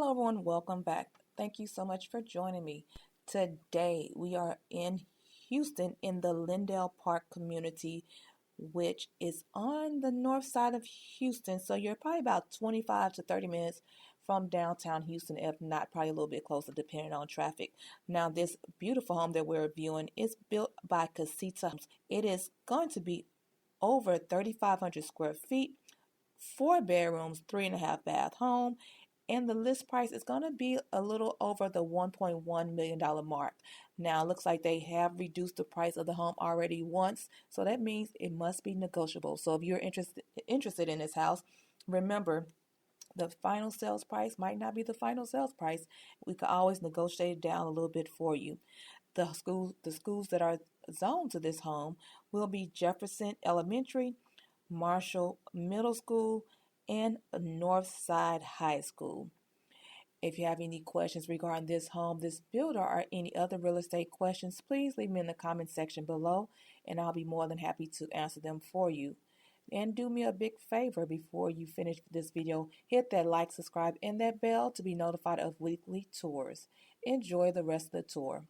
Hello, everyone. Welcome back. Thank you so much for joining me. Today, we are in Houston in the Lindell Park community, which is on the north side of Houston. So you're probably about 25 to 30 minutes from downtown Houston, if not probably a little bit closer, depending on traffic. Now, this beautiful home that we're viewing is built by Casita. It is going to be over 3,500 square feet, 4 bedrooms, 3.5 bath home, and the list price is going to be a little over the $1.1 million mark. Now, it looks like they have reduced the price of the home already once, so that means it must be negotiable. So if you're interested in this house, remember the final sales price might not be the final sales price. We could always negotiate it down a little bit for you. The schools that are zoned to this home will be Jefferson Elementary, Marshall Middle School, and Northside High School. If you have any questions regarding this home, this builder, or any other real estate questions, please leave me in the comment section below, and I'll be more than happy to answer them for you. And do me a big favor before you finish this video, hit that like, subscribe, and that bell to be notified of weekly tours. Enjoy the rest of the tour.